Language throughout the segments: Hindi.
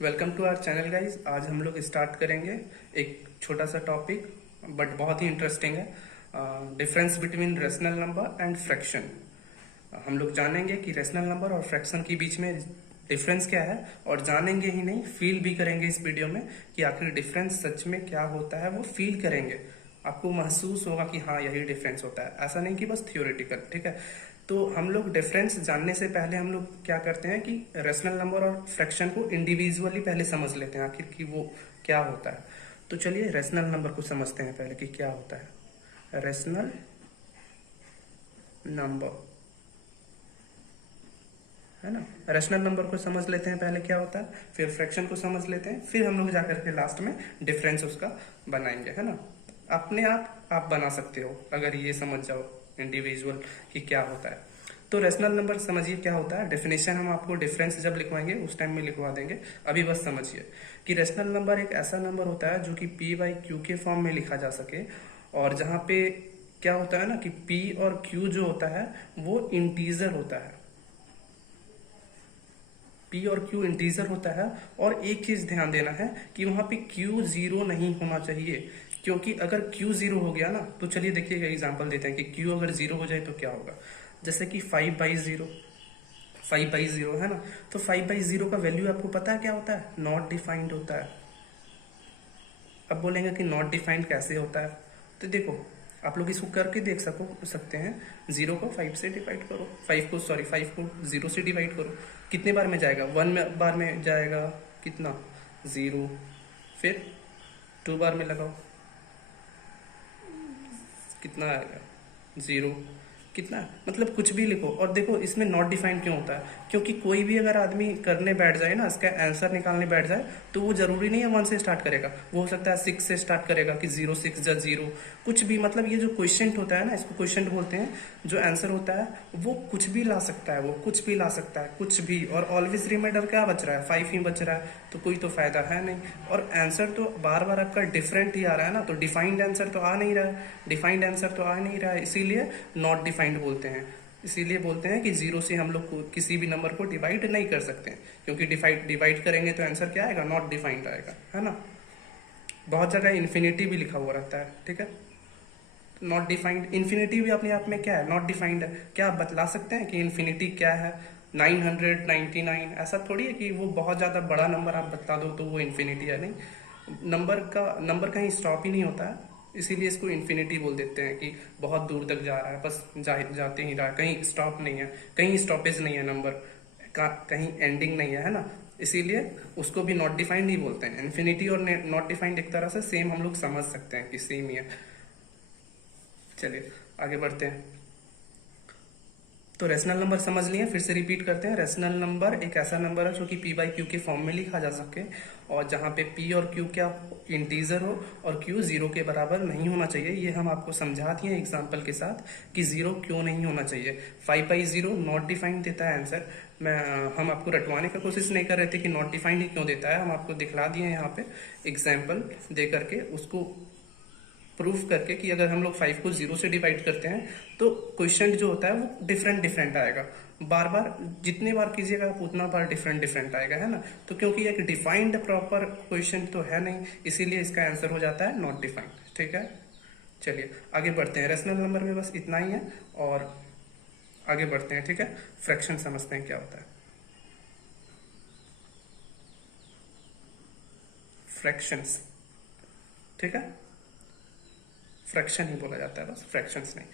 Welcome to our channel guys. आज हम लोग स्टार्ट करेंगे एक छोटा सा टॉपिक, बट बहुत ही इंटरेस्टिंग है। Difference between rational number and fraction. हम लोग जानेंगे कि रेशनल नंबर और फ्रैक्शन के बीच में डिफरेंस क्या है, और जानेंगे ही नहीं, फील भी करेंगे इस वीडियो में कि आखिर डिफरेंस सच में क्या होता है। वो फील करेंगे, आपको महसूस होगा कि हाँ यही डिफरेंस होता है, ऐसा नहीं कि बस थियोरेटिकल। ठीक है, तो हम लोग डिफरेंस जानने से पहले हम लोग क्या करते हैं कि रेशनल नंबर और फ्रैक्शन को इंडिविजुअली पहले समझ लेते हैं आखिर कि वो क्या होता है। तो चलिए रेशनल नंबर को समझते हैं पहले कि क्या होता है रेशनल नंबर, है ना। रेशनल नंबर को समझ लेते हैं पहले क्या होता है, फिर फ्रैक्शन को समझ लेते हैं, फिर हम लोग जाकर के लास्ट में डिफरेंस उसका बनाएंगे, है ना। अपने आप बना सकते हो अगर ये समझ जाओ इंडिविजुअल कि क्या होता है। तो रेशनल नंबर समझिए क्या होता है। डेफिनेशन हम आपको डिफरेंस जब लिखवाएंगे उस टाइम में लिखवा देंगे, अभी बस समझिए कि रेशनल नंबर एक ऐसा नंबर होता है जो कि पी बाई क्यू के फॉर्म में लिखा जा सके, और जहाँ पे क्या होता है ना कि पी और क्यू जो होता है वो इंटीजर होता है। पी और क्यू इंटीजर होता है, और एक चीज ध्यान देना है कि वहां पे क्यू जीरो नहीं होना चाहिए, क्योंकि अगर क्यू जीरो हो गया ना तो चलिए देखिए एग्जांपल देते हैं कि क्यू अगर जीरो हो जाए तो क्या होगा। जैसे कि 5/0, 5/0 है ना। तो 5/0 का वैल्यू आपको पता है क्या होता है, नॉट डिफाइंड होता है। अब बोलेंगे कि नॉट डिफाइंड कैसे होता है, तो देखो आप लोग इसको करके देख सकते हैं। 0 को 5 से डिवाइड करो, 5 को 0 से डिवाइड करो, कितने बार में जाएगा, 1 बार में जाएगा, कितना 0। फिर 2 बार में लगाओ, कितना आएगा 0। कितना है? मतलब कुछ भी लिखो, और देखो इसमें नॉट डिफाइंड क्यों होता है, क्योंकि कोई भी अगर आदमी करने बैठ जाए ना, इसका आंसर निकालने बैठ जाए, तो वो जरूरी नहीं है 1 से स्टार्ट करेगा, वो हो सकता है 6 से स्टार्ट करेगा कि 0 6 जा 0, कुछ भी। मतलब ये जो क्वेश्चन होता है ना, इसको क्वेश्चन बोलते हैं। जो आंसर होता है वो कुछ भी ला सकता है, वो कुछ भी ला सकता है, कुछ भी। और ऑलवेज रिमाइंडर क्या बच रहा है, 5 ही बच रहा है, तो कोई तो फायदा है नहीं। और आंसर तो बार बार आपका डिफरेंट ही आ रहा है ना, तो डिफाइंड आंसर तो आ नहीं रहा है, डिफाइंड आंसर तो आ नहीं रहा है, इसीलिए नॉट डिफाइंड बोलते हैं। इसीलिए बोलते हैं कि 0 से हम लोग किसी भी नंबर को डिवाइड नहीं कर सकते हैं, क्योंकि डिवाइड करेंगे तो आंसर क्या आएगा, नॉट डिफाइंड आएगा, है ना। बहुत जगह इन्फिनिटी भी लिखा हुआ रहता है, ठीक है। नॉट डिफाइंड, इन्फिनिटी भी अपने आप में क्या है, नॉट डिफाइंड है। क्या आप बतला सकते हैं कि इन्फिनिटी क्या है, 999, ऐसा थोड़ी है कि वो बहुत ज़्यादा बड़ा नंबर आप बता दो तो वो इन्फिनिटी है, नहीं। नंबर कहीं स्टॉप ही नहीं होता है, इसीलिए इसको इन्फिनिटी बोल देते हैं कि बहुत दूर तक जा रहा है, बस जाते ही रहा है, कहीं स्टॉप नहीं है, कहीं स्टॉपेज नहीं है नंबर का, कहीं एंडिंग नहीं है ना। इसीलिए उसको भी नॉट डिफाइंड ही बोलते हैं। इन्फिनिटी और नॉट डिफाइंड एक तरह से सेम हम लोग समझ सकते हैं कि सेम ही है। चलिए आगे बढ़ते हैं। तो रेशनल नंबर समझ लिए, फिर से रिपीट करते हैं। रेशनल नंबर एक ऐसा नंबर है जो कि पी बाई क्यू के फॉर्म में लिखा जा सके, और जहाँ पे पी और क्यू क्या इंटीजर हो, और क्यू जीरो के बराबर नहीं होना चाहिए। ये हम आपको समझा दिए एग्जाम्पल के साथ कि जीरो क्यों नहीं होना चाहिए। 5/0 नॉट डिफाइंड देता है आंसर। हम आपको रटवाने का कोशिश नहीं कर रहे थे कि नॉट डिफाइंड ही क्यों देता है, हम आपको दिखला दिए यहाँ पे एग्जाम्पल दे करके, उसको प्रूफ करके कि अगर हम लोग 5 को 0 से डिवाइड करते हैं तो क्वेश्चन जो होता है वो डिफरेंट डिफरेंट आएगा। बार बार जितने बार कीजिएगा आप उतना बार डिफरेंट डिफरेंट आएगा, है ना। तो क्योंकि एक डिफाइंड प्रॉपर क्वेश्चन तो है नहीं, इसीलिए इसका आंसर हो जाता है नॉट डिफाइंड, ठीक है। चलिए आगे बढ़ते हैं। रेशनल नंबर में बस इतना ही है, और आगे बढ़ते हैं, ठीक है। फ्रैक्शन समझते हैं क्या होता है। फ्रैक्शंस, ठीक है, फ्रैक्शन ही बोला जाता है बस, फ्रैक्शंस नहीं।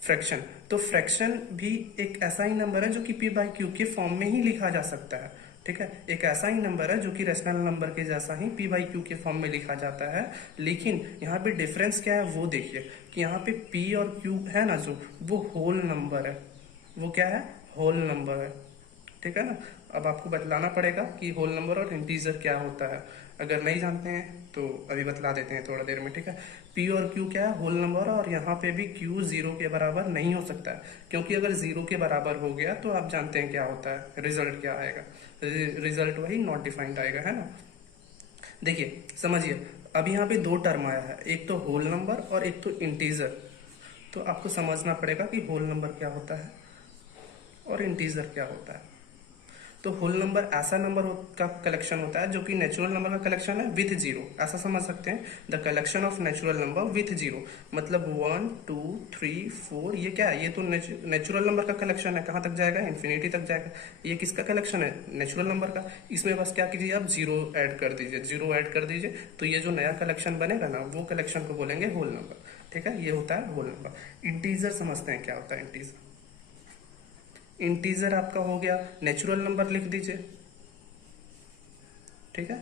फ्रैक्शन, तो फ्रैक्शन भी एक ऐसा ही नंबर है जो कि पी बाई क्यू के फॉर्म में ही लिखा जा सकता है, ठीक है। एक ऐसा ही नंबर है जो कि रेशनल नंबर के जैसा ही पी बाई क्यू के फॉर्म में लिखा जाता है। लेकिन यहाँ पे डिफरेंस क्या है वो देखिए कि यहाँ पे पी और क्यू है ना, जो वो होल नंबर है, वो क्या है, होल नंबर है, ठीक है ना। अब आपको बतलाना पड़ेगा कि होल नंबर और इंटीजर क्या होता है। अगर नहीं जानते हैं तो अभी बतला देते हैं थोड़ा देर में, ठीक है। पी और क्यू क्या है, होल नंबर, और यहाँ पे भी क्यू जीरो के बराबर नहीं हो सकता है, क्योंकि अगर जीरो के बराबर हो गया तो आप जानते हैं क्या होता है, रिजल्ट क्या आएगा, रिजल्ट वही नॉट डिफाइंड आएगा, है ना। देखिए समझिए, अब यहाँ पे दो टर्म आया है, एक तो होल नंबर और एक तो इंटीजर। तो आपको समझना पड़ेगा कि होल नंबर क्या होता है और इंटीजर क्या होता है। तो होल नंबर ऐसा नंबर का कलेक्शन होता है जो कि नेचुरल नंबर का कलेक्शन है विथ जीरो, ऐसा समझ सकते हैं। The collection of natural number with zero, मतलब 1 2 3 4, ये क्या है, ये तो नेचुरल नंबर का कलेक्शन है। कहाँ तक जाएगा, इन्फिनिटी तक जाएगा। ये किसका कलेक्शन है, नेचुरल नंबर का। इसमें बस क्या कीजिए आप, जीरो ऐड कर दीजिए, जीरो ऐड कर दीजिए, तो ये जो नया कलेक्शन बनेगा ना, वो कलेक्शन को बोलेंगे होल नंबर। ठीक है, ये होता है होल नंबर। इंटीजर समझते हैं क्या होता है इंटीजर। इंटीजर आपका हो गया, नेचुरल नंबर लिख दीजिए। ठीक है,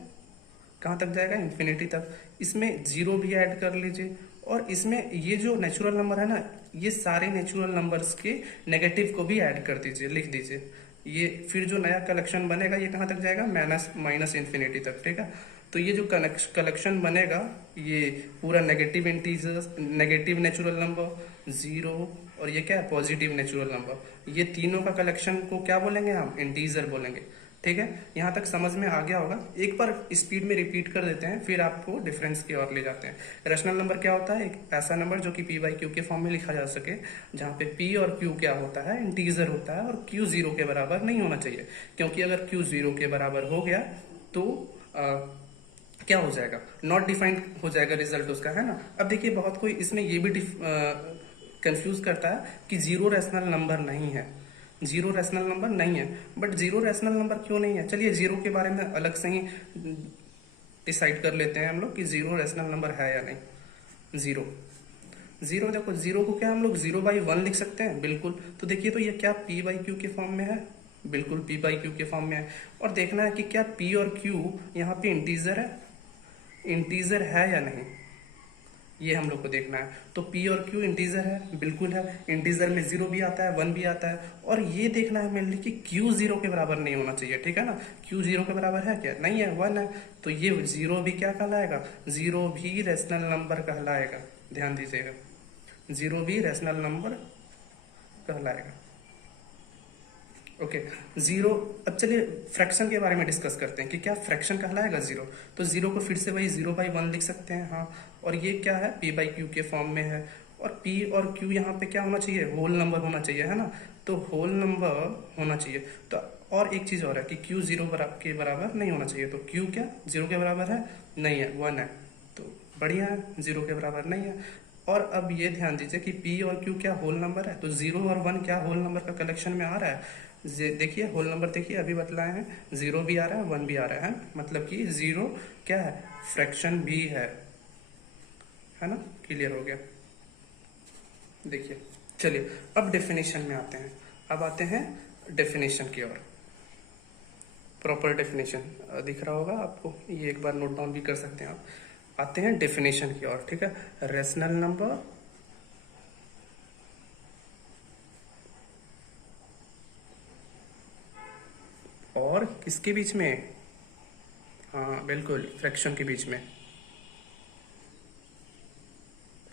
कहाँ तक जाएगा, इन्फिनिटी तक। इसमें जीरो भी ऐड कर लीजिए, और इसमें ये जो नेचुरल नंबर है ना, ये सारे नेचुरल नंबर्स के नेगेटिव को भी ऐड कर दीजिए, लिख दीजिए। ये फिर जो नया कलेक्शन बनेगा, ये कहाँ तक जाएगा, माइनस इन्फिनिटी तक। ठीक है, तो ये जो कलेक्शन बनेगा, ये पूरा negative integers, negative natural number, zero, और ये क्या है, पॉजिटिव नेचुरल नंबर, ये तीनों का कलेक्शन को क्या बोलेंगे हम, इंटीजर बोलेंगे। ठीक है, यहाँ तक समझ में आ गया होगा। एक बार स्पीड में रिपीट कर देते हैं, फिर आपको डिफरेंस की ओर ले जाते हैं। रैशनल नंबर क्या होता है, एक ऐसा नंबर जो कि पी बाई क्यू के फॉर्म में लिखा जा सके, जहाँ पे पी और क्यू क्या होता है, इंटीजर होता है, और क्यू जीरो के बराबर नहीं होना चाहिए, क्योंकि अगर क्यू जीरो के बराबर हो गया तो क्या हो जाएगा, नॉट डिफाइंड हो जाएगा रिजल्ट उसका, है ना। अब देखिए, बहुत कोई इसमें ये भी कंफ्यूज करता है कि जीरो रैशनल नंबर नहीं है, जीरो रैशनल नंबर नहीं है। बट जीरो रैशनल नंबर क्यों नहीं है, चलिए जीरो के बारे में अलग से ही डिसाइड कर लेते हैं हम लोग कि जीरो रैशनल नंबर है या नहीं। जीरो, जीरो देखो, जीरो को क्या हम लोग जीरो बाई वन लिख सकते हैं, बिल्कुल। तो देखिए, तो ये क्या पी बाई क्यू के फॉर्म में है, बिल्कुल पी बाई क्यू के फॉर्म में है। और देखना है कि क्या पी और क्यू यहाँ पे इंटीजर है, इंटीजर है या नहीं, ये हम लोग को देखना है। तो P और Q इंटीजर है, बिल्कुल है। इंटीजर में जीरो भी आता है, वन भी आता है। और ये देखना है मेनली कि Q जीरो के बराबर नहीं होना चाहिए, ठीक है ना। Q जीरो के बराबर है क्या, नहीं है, वन है। तो ये जीरो भी क्या कहलाएगा, जीरो भी रैशनल नंबर कहलाएगा, ध्यान दीजिएगा, जीरो भी रैशनल नंबर कहलाएगा। Okay, zero. अब चलिए फ्रैक्शन के बारे में डिस्कस करते हैं कि क्या फ्रैक्शन कहलाएगा जीरो। तो जीरो को फिर से वही जीरो बाई वन लिख सकते हैं, हाँ। और ये क्या है, पी बाई क्यू के फॉर्म में है। और पी और क्यू यहाँ पे क्या होना चाहिए, होल नंबर होना चाहिए, है ना। तो होल नंबर होना चाहिए। तो और एक चीज और है कि क्यू जीरो के बराबर नहीं होना चाहिए। तो क्यू क्या जीरो के बराबर है, नहीं है, वन है। तो बढ़िया है, जीरो के बराबर नहीं है। और अब ये ध्यान दीजिए कि P और Q क्या होल नंबर है, तो जीरो और वन क्या होल नंबर का कलेक्शन में आ रहा है। देखिए होल नंबर, देखिए अभी बतलाए हैं, जीरो भी आ रहा है, वन भी आ रहा है, मतलब कि जीरो क्या है, फ्रैक्शन भी है ना। क्लियर हो गया। देखिए, चलिए अब डेफिनेशन में आते हैं। अब आते हैं डेफिनेशन की ओर। प्रॉपर डेफिनेशन दिख रहा होगा आपको, ये एक बार नोट डाउन भी कर सकते हैं आप। आते हैं डेफिनेशन की ओर, ठीक है। रैशनल नंबर और किसके बीच में, हाँ बिल्कुल, फ्रैक्शन के बीच में।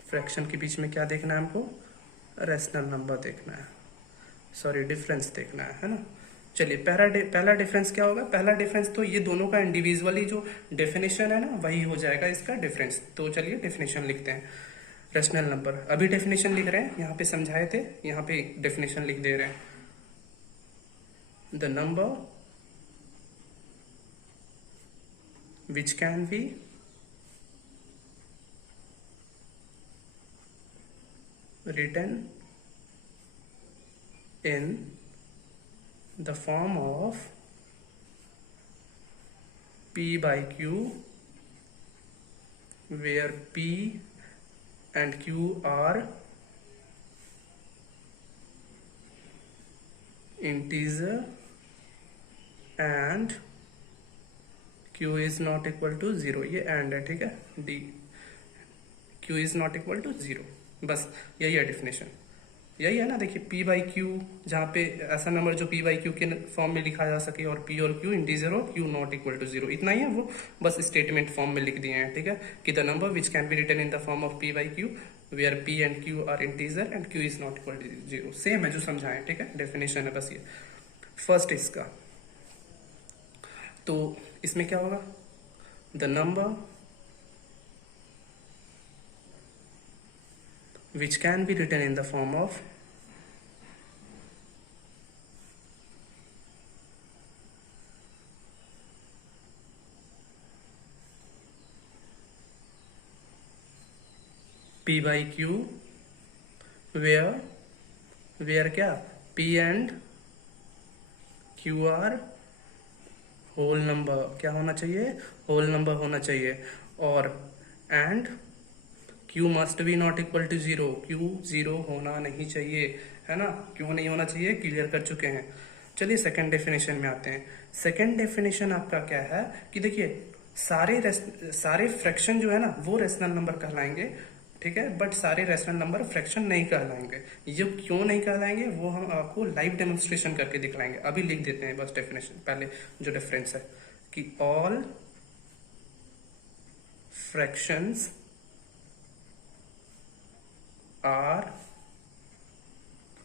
फ्रैक्शन के बीच में क्या देखना है हमको, रैशनल नंबर देखना है, सॉरी डिफरेंस देखना है ना। चलिए पहला डिफरेंस क्या होगा, पहला डिफरेंस तो ये दोनों का इंडिविजुअली जो डेफिनेशन है ना, वही हो जाएगा इसका डिफरेंस। तो चलिए डेफिनेशन लिखते हैं। रैशनल नंबर, अभी डेफिनेशन लिख रहे हैं, यहाँ पे समझाए थे, यहाँ पे डेफिनेशन लिख दे रहे हैं। The number which can be written in the form of P by Q, where P and Q are integer and Q is not equal to zero, ये एंड है, ठीक है, D, Q is not equal to zero, बस यही है डेफिनेशन, यही है ना। देखिए P बाई क्यू, जहाँ पे ऐसा नंबर जो P बाई क्यू के फॉर्म में लिखा जा सके, और P और Q इंटीजर हो, Q not equal to zero, इतना ही है। वो बस स्टेटमेंट फॉर्म में लिख दिए हैं, ठीक है, कि the number which can be written in the form of P by Q where P and Q are integer and Q is not equal to zero. Same है जो समझाएं, ठीक है, डेफिनेशन है बस ये। फर्स्ट इसका, तो इसमें क्या होगा, the number which can be written in the form of P by Q where क्या, P and Q are whole number, क्या होना चाहिए, होल नंबर होना चाहिए। और and Q must be not equal to zero, Q zero होना नहीं चाहिए, है ना, क्यों नहीं होना चाहिए, क्लियर कर चुके हैं। चलिए सेकंड डेफिनेशन में आते हैं। सेकंड डेफिनेशन आपका क्या है कि देखिए सारे फ्रैक्शन जो है ना वो रेशनल नंबर कहलाएंगे, ठीक है, बट सारे रेशनल नंबर फ्रैक्शन नहीं कहलाएंगे। ये क्यों नहीं कहलाएंगे वो हम आपको लाइव डेमोन्स्ट्रेशन करके दिखलाएंगे। अभी लिख देते हैं बस डेफिनेशन, पहले जो डिफरेंस है कि all fractions are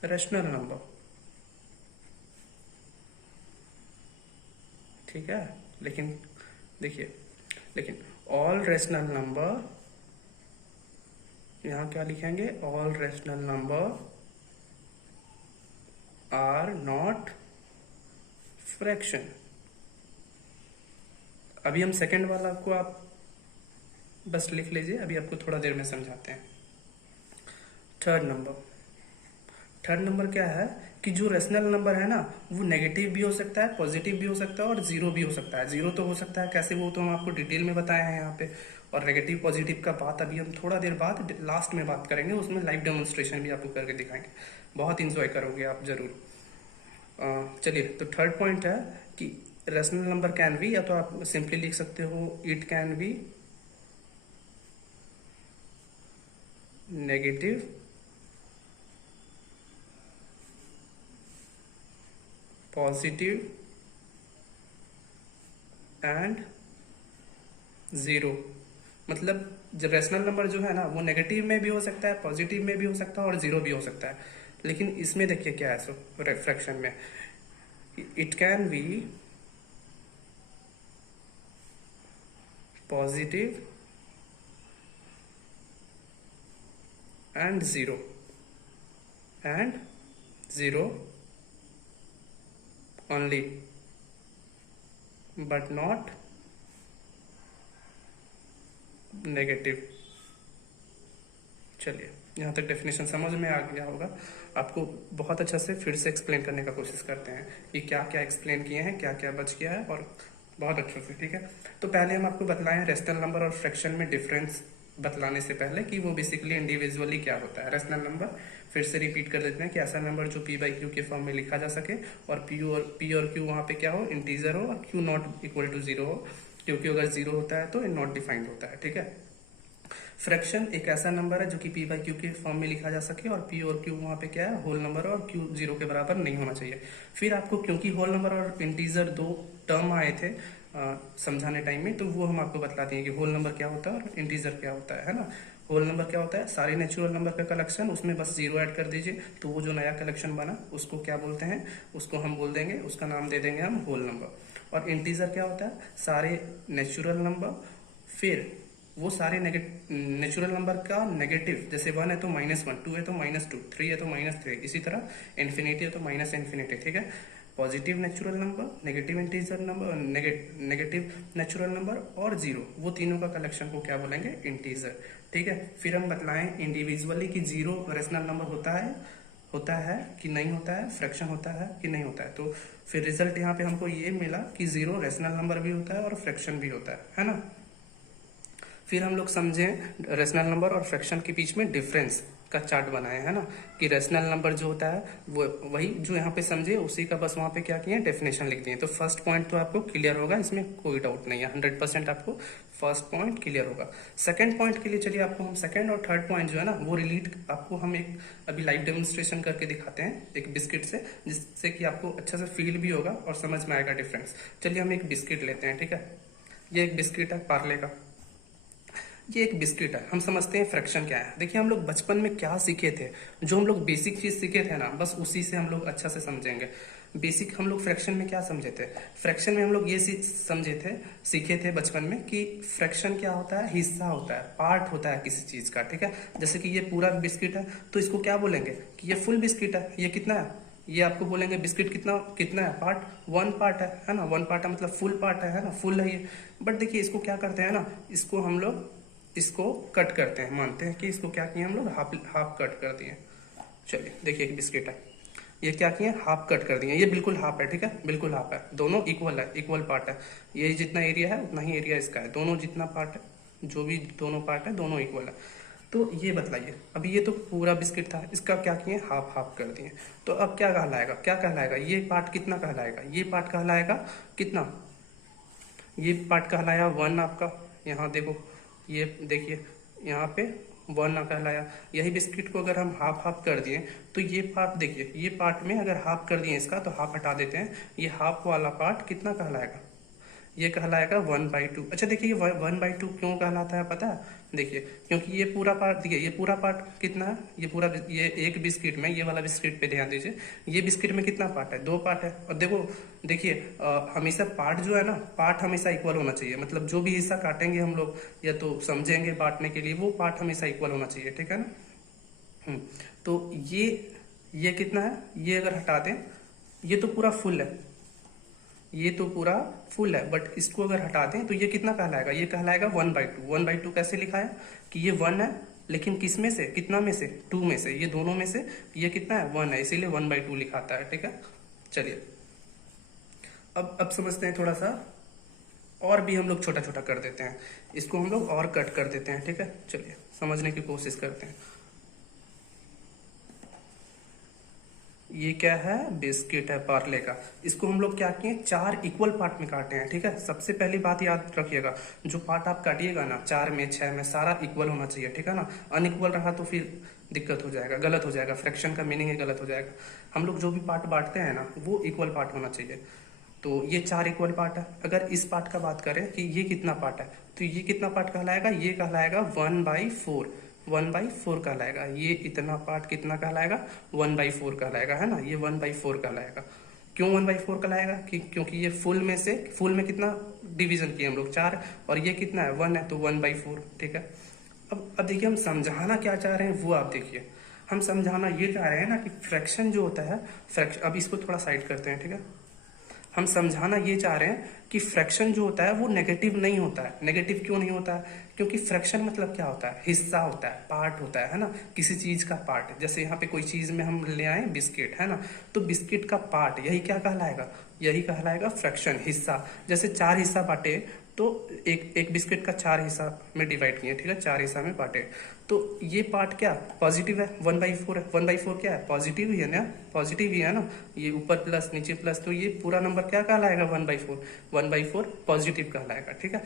rational number, ठीक है। लेकिन देखिए, लेकिन ऑल रेशनल नंबर, यहां क्या लिखेंगे, all rational number are not fraction. अभी हम सेकंड वाला को आप बस लिख लीजिए, अभी आपको थोड़ा देर में समझाते हैं। थर्ड नंबर क्या है कि जो रेशनल नंबर है ना वो नेगेटिव भी हो सकता है, पॉजिटिव भी हो सकता है और जीरो भी हो सकता है। जीरो तो हो सकता है कैसे, वो तो हम आपको डिटेल में बताए हैं यहाँ पे। और नेगेटिव पॉजिटिव का बात अभी हम थोड़ा देर बाद लास्ट में बात करेंगे, उसमें लाइव डेमोन्स्ट्रेशन भी आपको करके दिखाएंगे, बहुत इंजॉय करोगे आप जरूर। चलिए, तो थर्ड पॉइंट है कि रेशनल नंबर कैन बी, या तो आप सिंपली लिख सकते हो it can be negative positive and zero. मतलब रेशनल नंबर जो है ना वो नेगेटिव में भी हो सकता है, पॉजिटिव में भी हो सकता है और जीरो भी हो सकता है। लेकिन इसमें देखिए क्या है, सो फ्रैक्शन में it can be positive and zero only but not negative। चलिए, यहाँ तक डेफिनेशन समझ में आ गया होगा आपको। बहुत अच्छा से फिर से एक्सप्लेन करने का कोशिश करते हैं कि क्या क्या एक्सप्लेन किए हैं, क्या क्या बच गया है, और बहुत अच्छे से, ठीक है। तो पहले हम आपको बतलाएं रेशनल नंबर और फ्रैक्शन में डिफरेंस बतलाने से पहले कि वो बेसिकली इंडिविजुअली क्या होता है। रेशनल नंबर फिर से रिपीट कर देते हैं कि ऐसा नंबर जो P बाई Q के फॉर्म में लिखा जा सके और P और Q वहाँ पे क्या हो, इंटीजर हो, और Q not equal to zero हो, क्योंकि अगर जीरो होता है तो नॉट डिफाइंड होता है, ठीक है। फ्रैक्शन एक ऐसा नंबर है जो कि P बाई Q के फॉर्म में लिखा जा सके और P और Q वहाँ पे क्या है, होल नंबर, और Q जीरो के बराबर नहीं होना चाहिए। फिर आपको, क्योंकि होल नंबर और इंटीजर दो टर्म आए थे समझाने टाइम में, तो वो हम आपको बतला देंगे कि होल नंबर क्या होता है और इंटीजर क्या होता है ना। होल नंबर क्या होता है, सारे नेचुरल नंबर का कलेक्शन, उसमें बस जीरो ऐड कर दीजिए, तो वो जो नया कलेक्शन बना उसको क्या बोलते हैं, उसको हम बोल देंगे, उसका नाम दे देंगे हम होल नंबर। और इंटीजर क्या होता है, सारे नेचुरल नंबर, फिर वो सारे नेचुरल नंबर का नेगेटिव, जैसे 1 है तो -1, 2 है तो -2, 3 है तो -3, इसी तरह इन्फिनिटी है तो -इन्फिनिटी, ठीक है। Positive natural number, negative integer number, negative natural number और जीरो, वो तीनों का कलेक्शन को क्या बोलेंगे, इंटीजर, ठीक है। फिर हम बतलाएं इंडिविजुअली कि जीरो रेशनल नंबर होता है कि नहीं होता है, फ्रैक्शन होता है कि नहीं होता है। तो फिर रिजल्ट यहाँ पे हमको ये मिला कि जीरो रेशनल नंबर भी होता है और फ्रैक्शन भी होता है ना। फिर हम लोग समझे रेशनल नंबर और फ्रैक्शन के बीच में डिफरेंस का चार्ट बनाए, है ना, कि रेशनल नंबर जो होता है वो वही जो यहाँ पे समझे उसी का बस वहाँ पे क्या किए, डेफिनेशन लिख दिए। तो फर्स्ट पॉइंट तो आपको क्लियर होगा, इसमें कोई डाउट नहीं है, 100% आपको फर्स्ट पॉइंट क्लियर होगा। सेकंड पॉइंट के लिए चलिए आपको हम सेकंड और थर्ड पॉइंट जो है ना वो रिलेट आपको हम एक अभी लाइव डेमोन्स्ट्रेशन करके दिखाते हैं एक बिस्किट से, जिससे कि आपको अच्छा से फील भी होगा और समझ में आएगा डिफरेंस। चलिए हम एक बिस्किट लेते हैं, ठीक है। ये एक बिस्किट है पार्ले का, ये एक बिस्किट है। हम समझते हैं फ्रैक्शन क्या है। देखिए हम लोग बचपन में क्या सीखे थे, जो हम लोग बेसिक चीज सीखे थे ना, बस उसी से हम लोग अच्छा से समझेंगे। बेसिक हम लोग फ्रैक्शन में क्या समझे थे, फ्रैक्शन में हम लोग ये समझे थे, सीखे थे बचपन में कि फ्रैक्शन क्या होता है, हिस्सा होता है, पार्ट होता है किसी चीज का, ठीक है। जैसे कि ये पूरा बिस्किट है तो इसको क्या बोलेंगे कि ये फुल बिस्किट है। ये कितना है, ये आपको बोलेंगे बिस्किट कितना कितना है, पार्ट, 1 पार्ट है ना, 1 पार्ट है मतलब फुल पार्ट है ना, फुल है ये। बट देखिए इसको क्या करते हैं ना, इसको हम लोग इसको कट करते हैं, मानते हैं कि इसको क्या किए हम लोग, हाफ हाफ कट कर दिए। चलिए देखिए एक बिस्किट है, ये क्या किए, हाफ कट कर दिए, ये बिल्कुल हाफ है, ठीक है, बिल्कुल हाफ है, दोनों इक्वल है, इक्वल पार्ट है, ये जितना एरिया है उतना ही एरिया इसका है, दोनों जितना पार्ट है, जो भी दोनों पार्ट है दोनों इक्वल है। तो ये बताइए, अभी ये तो पूरा बिस्किट था, इसका क्या किए, हाफ हाफ कर दिए, तो अब क्या कहलाएगा, क्या कहलाएगा, ये पार्ट कितना कहलाएगा, ये पार्ट कहलाएगा कितना, ये पार्ट कहलाया 1 आपका, यहाँ देखो, ये देखिए यहाँ पे 1 कहलाया। यही बिस्किट को अगर हम हाफ हाफ कर दिए तो ये पार्ट देखिए, ये पार्ट में अगर हाफ कर दिए इसका तो हाफ हटा देते हैं, ये हाफ वाला पार्ट कितना कहलाएगा, ये कहलाएगा 1/2। अच्छा देखिए ये 1/2 क्यों कहलाता है पता है, देखिए क्योंकि ये पूरा पार्ट, देखिए ये पूरा पार्ट कितना है, ये पूरा, ये एक बिस्किट में, ये वाला बिस्किट पे ध्यान दीजिए, ये बिस्किट में कितना पार्ट है, 2 पार्ट है। और देखो देखिए हमेशा पार्ट जो है ना, पार्ट हमेशा इक्वल होना चाहिए, मतलब जो भी हिस्सा काटेंगे हम लोग या तो समझेंगे बांटने के लिए, वो पार्ट हमेशा इक्वल होना चाहिए, ठीक है ना। तो ये कितना है, ये अगर हटा दें, ये तो पूरा फुल है, ये तो पूरा फुल है, बट इसको अगर हटा दें तो ये कितना कहलाएगा, ये कहलाएगा 1/2। 1/2 कैसे लिखा है कि ये 1 है, लेकिन किस में से, कितना में से, 2 में से, ये दोनों में से ये कितना है, 1 है, इसीलिए 1/2 लिखाता है, ठीक है। चलिए अब समझते हैं थोड़ा सा, और भी हम लोग छोटा छोटा कर देते हैं, इसको हम लोग और कट कर देते हैं, ठीक है। चलिए समझने की कोशिश करते हैं। ये क्या है, बिस्किट है पार्ले का, इसको हम लोग क्या किए, 4 इक्वल पार्ट में काटे हैं, ठीक है। सबसे पहली बात याद रखिएगा, जो पार्ट आप काटिएगा ना, 4 में 6 में सारा इक्वल होना चाहिए, ठीक है ना। अनइक्वल रहा तो फिर दिक्कत हो जाएगा, गलत हो जाएगा, फ्रैक्शन का मीनिंग ही गलत हो जाएगा। हम लोग जो भी पार्ट बांटते हैं ना, वो इक्वल पार्ट होना चाहिए। तो ये 4 इक्वल पार्ट है। अगर इस पार्ट का बात करें कि ये कितना पार्ट है, तो ये कितना पार्ट कहलाएगा, ये कहलाएगा 1/4, 1/4 कहलाएगा। ये इतना पार्ट कितना कहलाएगा, 1/4 कहलाएगा, है ना, ये 1/4 कहलाएगा। क्यों 1/4 कहलाएगा, क्योंकि ये फुल में से, फुल में कितना डिवीजन किए हम लोग, 4, और ये कितना है, 1 है, तो 1/4, ठीक है। अब देखिए हम समझाना क्या चाह रहे हैं वो आप देखिए, हम समझाना ये चाह रहे हैं ना कि फ्रैक्शन जो होता है, फ्रैक्शन, अब इसको थोड़ा साइड करते हैं, ठीक है। हम समझाना ये चाह रहे हैं कि फ्रैक्शन जो होता है वो नेगेटिव नहीं होता है। नेगेटिव क्यों नहीं होता है, क्योंकि फ्रैक्शन मतलब क्या होता है, हिस्सा होता है, पार्ट होता है ना, किसी चीज का पार्ट। जैसे यहाँ पे कोई चीज में हम ले आए बिस्किट, है ना, तो बिस्किट का पार्ट, यही क्या कहलाएगा, यही कहलाएगा फ्रैक्शन, हिस्सा। जैसे 4 हिस्सा बांटे तो एक बिस्किट का 4 हिस्सा में डिवाइड किए, ठीक है, 4 हिस्सा में बांटे, तो ये पार्ट क्या पॉजिटिव है, 1/4 है। 1/4 क्या है, पॉजिटिव ही है ना, पॉजिटिव ही है ना, ये ऊपर प्लस नीचे प्लस, तो ये पूरा नंबर क्या कहलाएगा, 1/4, 1/4 पॉजिटिव कहलाएगा, ठीक है।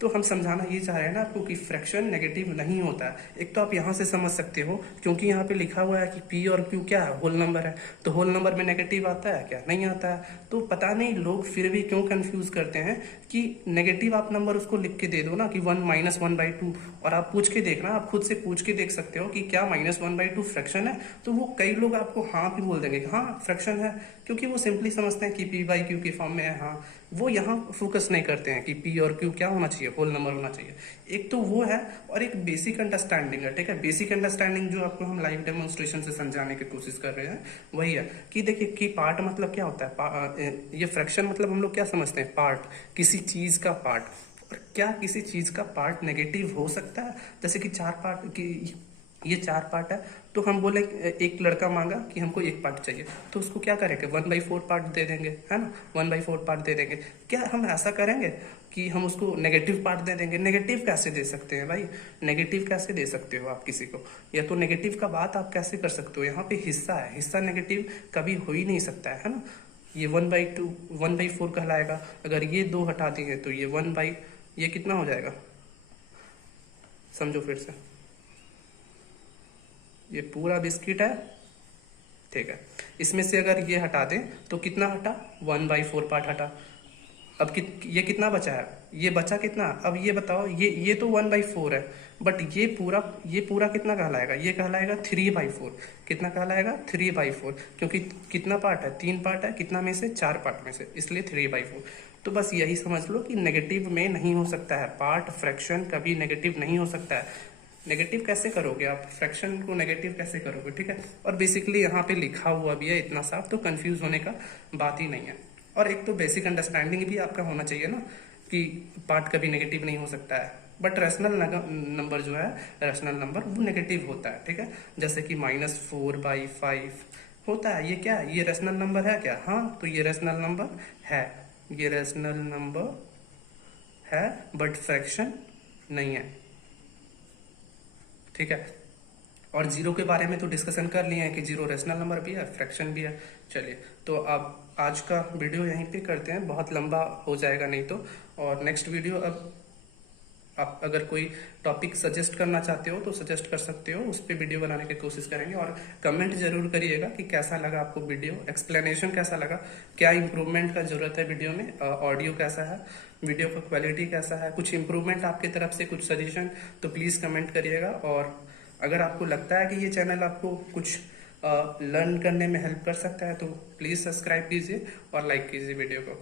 तो हम समझाना ये चाह रहे हैं ना आपको कि फ्रैक्शन नेगेटिव नहीं होता है। एक तो आप यहाँ से समझ सकते हो, क्योंकि यहाँ पे लिखा हुआ है कि पी और क्यू क्या है, होल नंबर है, तो होल नंबर में नेगेटिव आता है क्या, नहीं आता है। तो पता नहीं लोग फिर भी क्यों कंफ्यूज करते हैं कि नेगेटिव आप नंबर उसको लिख के दे दो ना कि 1 - 1/2, और आप पूछ के देखना, आप खुद से पूछ के देख सकते हो कि क्या -1/2 फ्रैक्शन है, तो वो कई लोग आपको हाँ भी बोल देंगे, हाँ फ्रैक्शन है, क्योंकि वो सिंपली समझते हैं कि P/Q के फॉर्म में है। हाँ, वो यहाँ फोकस नहीं करते हैं कि P और Q क्या होना चाहिए, होल नंबर होना चाहिए। एक तो वो है, और एक बेसिक अंडरस्टैंडिंग है, ठीक है। बेसिक अंडरस्टैंडिंग जो आपको हम लाइव डेमोन्स्ट्रेशन से समझाने की कोशिश कर रहे हैं वही है कि देखिए कि पार्ट मतलब क्या होता है, ये फ्रैक्शन मतलब हम लोग क्या समझते हैं, पार्ट, किसी चीज का पार्ट। और क्या किसी चीज का पार्ट नेगेटिव हो सकता है, जैसे कि 4 पार्ट की, ये 4 पार्ट है, तो हम बोले एक लड़का मांगा कि हमको 1 पार्ट चाहिए, तो उसको क्या करेंगे, 1/4 पार्ट दे देंगे, है ना, 1/4 पार्ट दे देंगे। क्या हम ऐसा करेंगे कि हम उसको नेगेटिव पार्ट दे देंगे, नेगेटिव कैसे दे सकते हैं भाई, नेगेटिव कैसे दे सकते हो आप किसी को, या तो नेगेटिव का बात आप कैसे कर सकते हो, यहाँ पे हिस्सा है, हिस्सा नेगेटिव कभी हो ही नहीं सकता है ना। ये 1/2 1/4 कहलाएगा। अगर ये 2 हटा देंगे तो ये ये कितना हो जाएगा, समझो फिर से, ये पूरा बिस्किट है, ठीक है, इसमें से अगर ये हटा दें तो कितना हटा, 1/4 पार्ट हटा। अब ये कितना बचा है, ये बचा कितना, अब ये बताओ, ये तो 1/4 है, बट ये पूरा कितना कहलाएगा, ये कहलाएगा 3/4। कितना कहलाएगा, 3/4, क्योंकि कितना पार्ट है, 3 पार्ट है, कितना में से, 4 पार्ट में से, इसलिए 3/4। तो बस यही समझ लो कि नेगेटिव में नहीं हो सकता है पार्ट, फ्रैक्शन कभी नेगेटिव नहीं हो सकता है। नेगेटिव कैसे करोगे आप, फ्रैक्शन को नेगेटिव कैसे करोगे, ठीक है। और बेसिकली यहाँ पे लिखा हुआ भी है इतना साफ, तो कंफ्यूज होने का बात ही नहीं है। और एक तो बेसिक अंडरस्टैंडिंग भी आपका होना चाहिए ना कि पार्ट कभी नेगेटिव नहीं हो सकता है। बट रेशनल नंबर जो है, रेशनल नंबर वो नेगेटिव होता है, ठीक है। जैसे कि -4/5 होता है, ये क्या है, ये रेशनल नंबर है क्या? हाँ, तो ये रेशनल नंबर है, ये रेशनल नंबर है बट फ्रैक्शन नहीं है, ठीक है। और जीरो के बारे में तो डिस्कशन कर लिए हैं कि जीरो रेशनल नंबर भी है, फ्रैक्शन भी है। चलिए, तो अब आज का वीडियो यहीं पे करते हैं, बहुत लंबा हो जाएगा नहीं तो। और नेक्स्ट वीडियो, अब आप अगर कोई टॉपिक सजेस्ट करना चाहते हो तो सजेस्ट कर सकते हो, उस पर वीडियो बनाने की कोशिश करेंगे। और कमेंट जरूर करिएगा कि कैसा लगा आपको वीडियो, एक्सप्लेनेशन कैसा लगा, क्या इंप्रूवमेंट का जरूरत है वीडियो में, ऑडियो कैसा है, वीडियो का क्वालिटी कैसा है, कुछ इंप्रूवमेंट आपकी तरफ से, कुछ सजेशन, तो प्लीज़ कमेंट करिएगा। और अगर आपको लगता है कि ये चैनल आपको कुछ लर्न करने में हेल्प कर सकता है तो प्लीज़ सब्सक्राइब कीजिए और लाइक कीजिए वीडियो को।